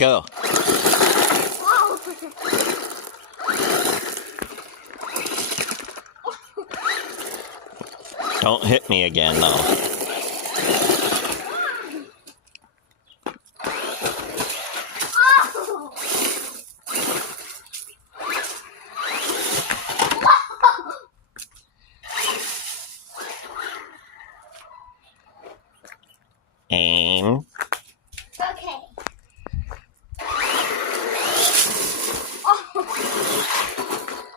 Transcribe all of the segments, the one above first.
Go. Don't hit me again, though. Aim. Okay.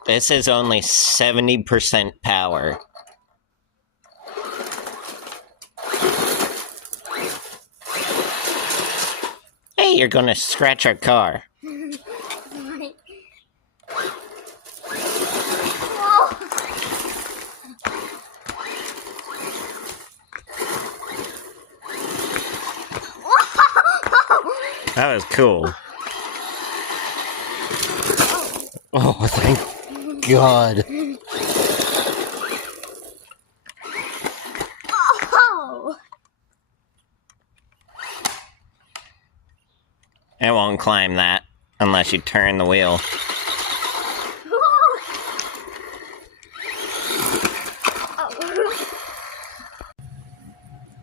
This is only 70% power. Hey, you're gonna scratch our car. That was cool. Oh, thank God. Oh. I won't climb that unless you turn the wheel.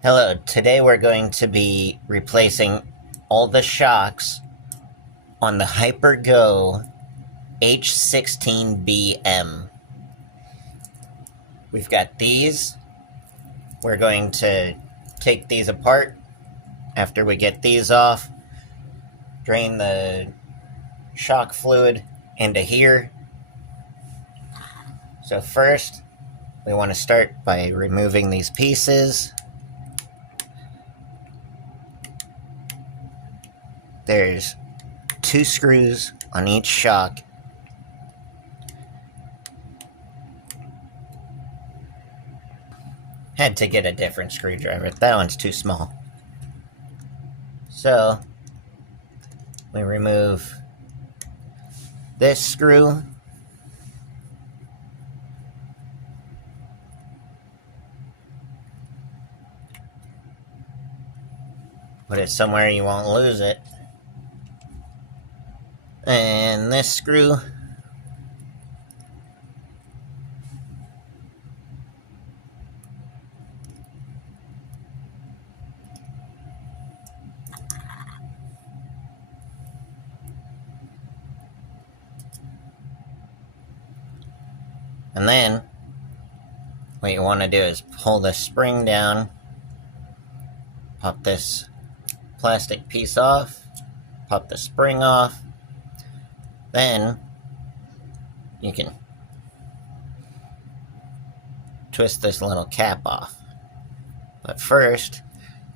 Hello, today we're going to be replacing all the shocks on the HyperGo H16BM. We've got these. We're going to take these apart. After we get these off, drain the shock fluid into here. So first, we want to start by removing these pieces. There's 2 screws on each shock. Had to get a different screwdriver. That one's too small. So, we remove this screw. Put it somewhere you won't lose it. And this screw. And then, what you want to do is pull the spring down, pop this plastic piece off, pop the spring off, then you can twist this little cap off. But first,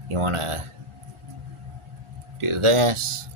you want to do this.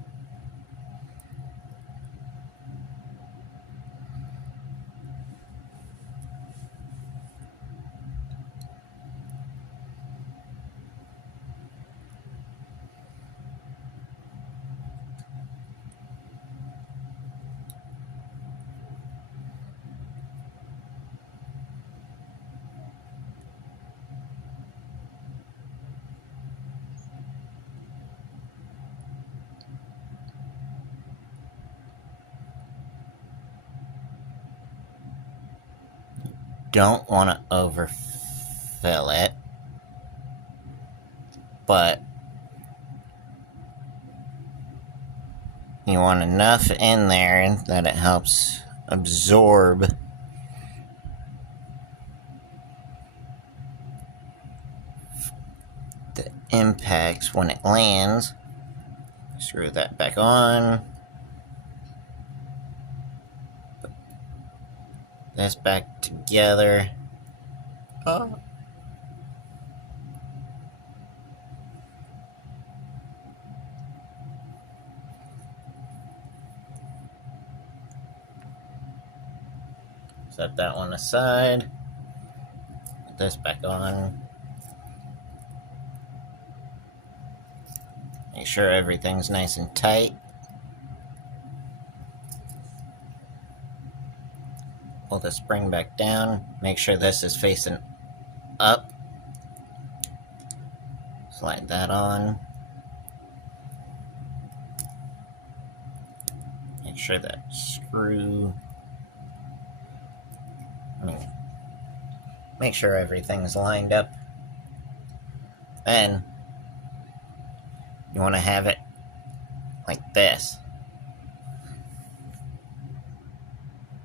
Don't want to overfill it, but you want enough in there that it helps absorb the impacts when it lands. Screw that back on. Put this back together. Oh. Set that one aside. Put this back on. Make sure everything's nice and tight. Pull the spring back down. Make sure this is facing up. Slide that on. sure that screw... make sure everything's lined up. Then you want to have it like this.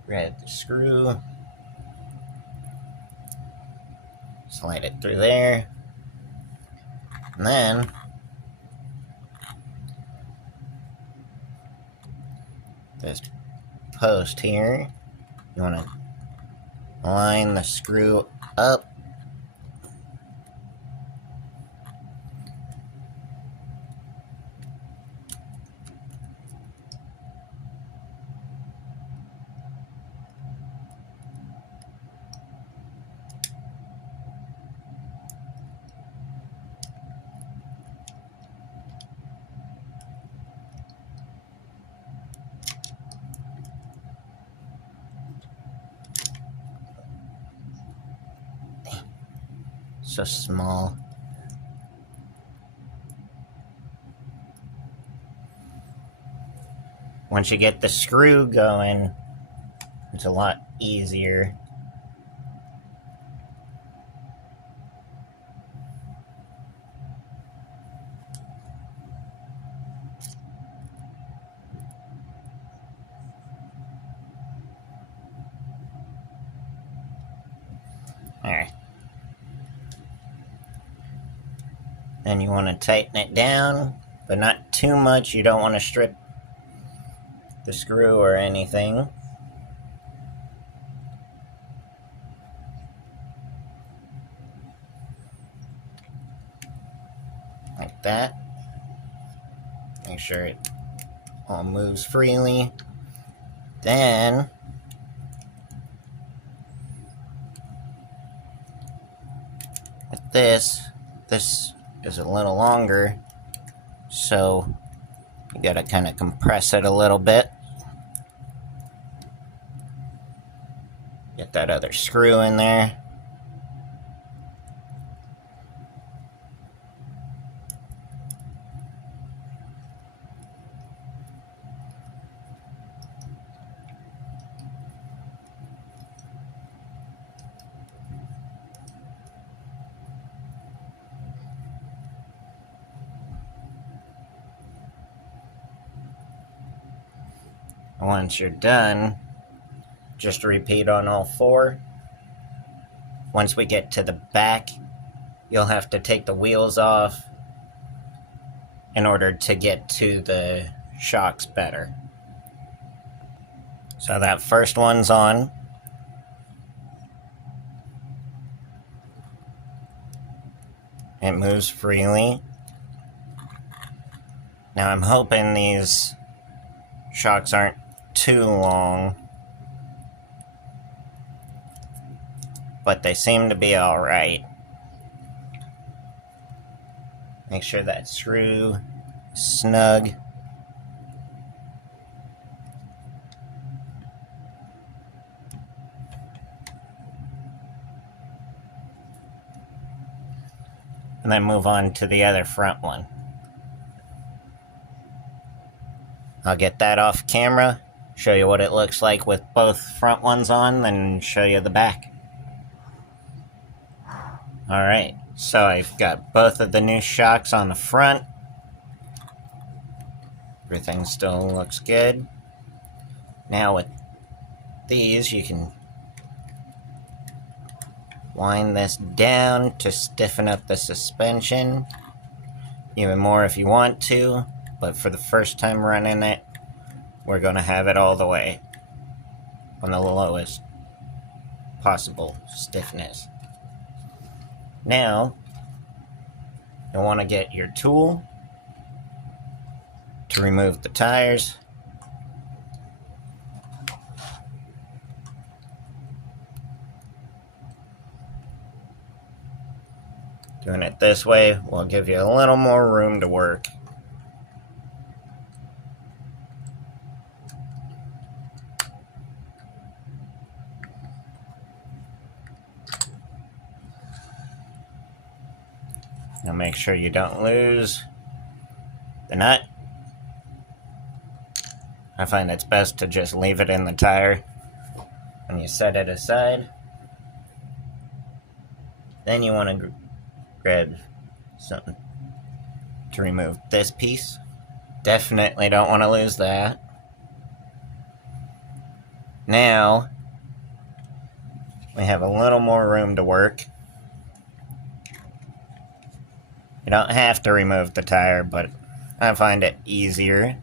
Grab the screw, slide it through there, and then this post here, you want to line the screw up. So small. Once you get the screw going, it's a lot easier. Alright. Then you want to tighten it down, but not too much. You don't want to strip the screw or anything. Like that. Make sure it all moves freely. Then with this is a little longer, so you gotta kind of compress it a little bit. Get that other screw in there. Once you're done, just repeat on all four. Once we get to the back, you'll have to take the wheels off in order to get to the shocks better. So that first one's on. It moves freely. Now I'm hoping these shocks aren't too long, but they seem to be alright. Make sure that screw is snug. And then move on to the other front one. I'll get that off camera, show you what it looks like with both front ones on, then show you the back. Alright, so I've got both of the new shocks on the front. Everything still looks good. Now with these, you can wind this down to stiffen up the suspension even more if you want to, but for the first time running it, we're going to have it all the way on the lowest possible stiffness. Now, you'll want to get your tool to remove the tires. Doing it this way will give you a little more room to work. Now make sure you don't lose the nut. I find it's best to just leave it in the tire when you set it aside. Then you want to grab something to remove this piece. Definitely don't want to lose that. Now, we have a little more room to work. You don't have to remove the tire, but I find it easier.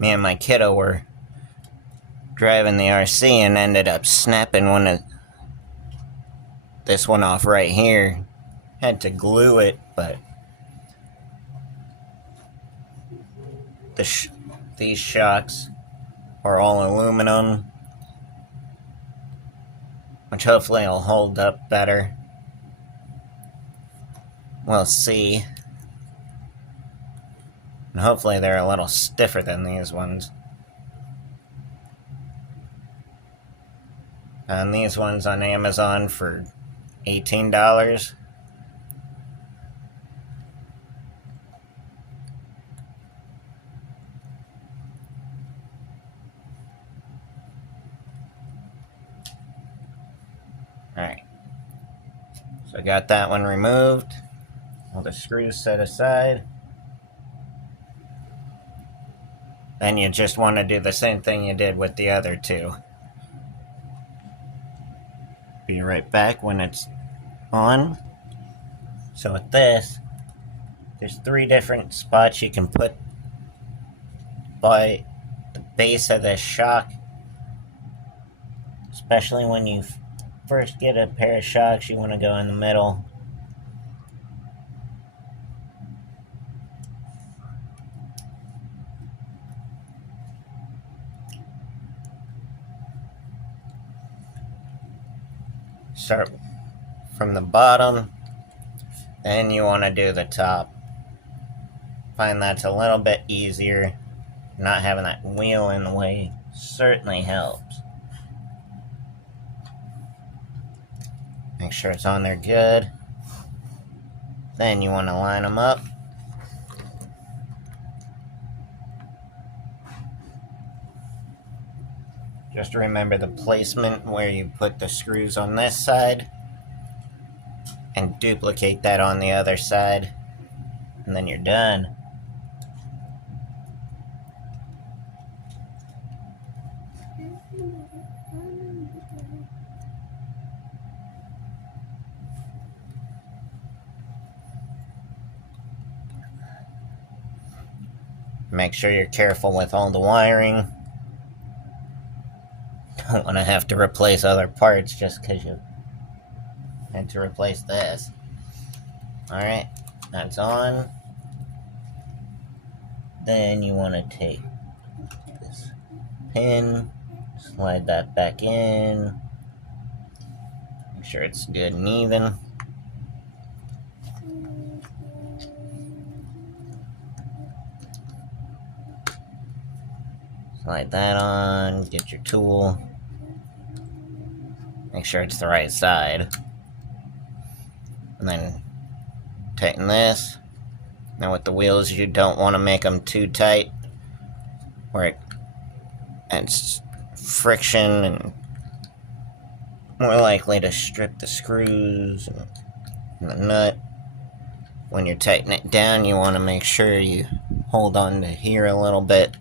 Me and my kiddo were driving the RC and ended up snapping this one off right here. Had to glue it, but these shocks are all aluminum, which hopefully will hold up better. We'll see. And hopefully they're a little stiffer than these ones. And these ones on Amazon for $18. Alright. So I got that one removed. All the screws set aside. Then you just want to do the same thing you did with the other two. Be right back when it's on. So with this, there's 3 different spots you can put by the base of this shock. Especially when you first get a pair of shocks, you want to go in the middle. Start from the bottom, then you want to do the top. Find that's a little bit easier. Not having that wheel in the way certainly helps. Make sure it's on there good. Then you want to line them up. Just remember the placement where you put the screws on this side and duplicate that on the other side, and then you're done. Make sure you're careful with all the wiring. Don't want to have to replace other parts just because you had to replace this. Alright, that's on. Then you want to take this pin, slide that back in. Make sure it's good and even. Slide that on, get your tool. Make sure it's the right side. And then tighten this. Now with the wheels, you don't want to make them too tight, where it adds friction and more likely to strip the screws and the nut. When you're tightening it down, you want to make sure you hold on to here a little bit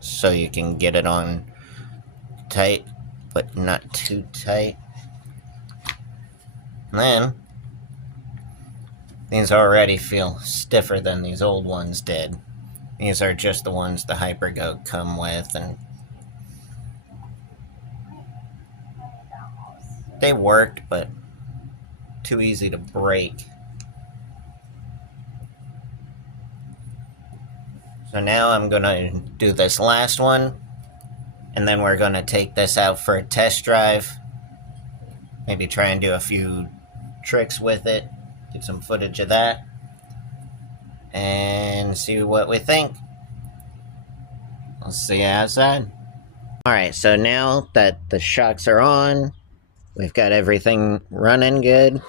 so you can get it on tight, but not too tight. And then, these already feel stiffer than these old ones did. These are just the ones the Hypergo come with, and they worked, but too easy to break. So now I'm gonna do this last one, and then we're gonna take this out for a test drive. Maybe try and do a few tricks with it. get some footage of that, and see what we think. I'll see you outside. Alright, so now that the shocks are on, we've got everything running good.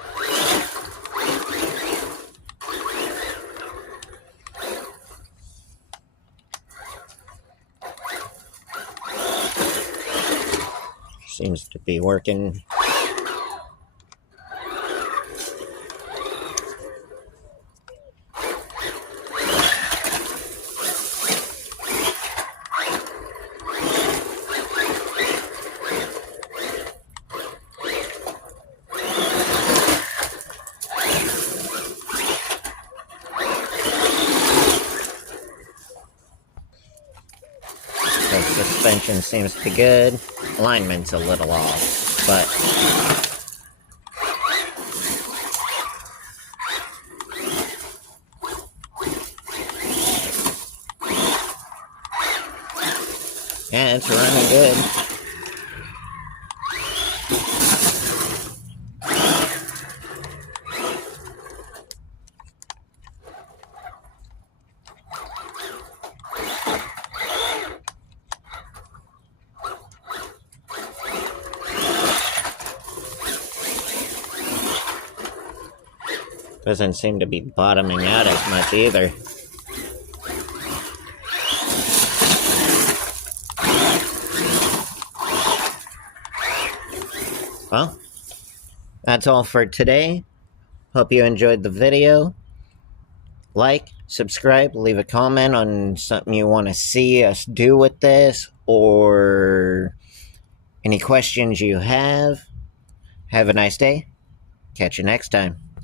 Seems to be working. The suspension seems to be good. Alignment's a little off, but yeah, it's running good. Doesn't seem to be bottoming out as much either. Well, that's all for today. Hope you enjoyed the video. Like, subscribe, leave a comment on something you want to see us do with this, or any questions you have. Have a nice day. Catch you next time.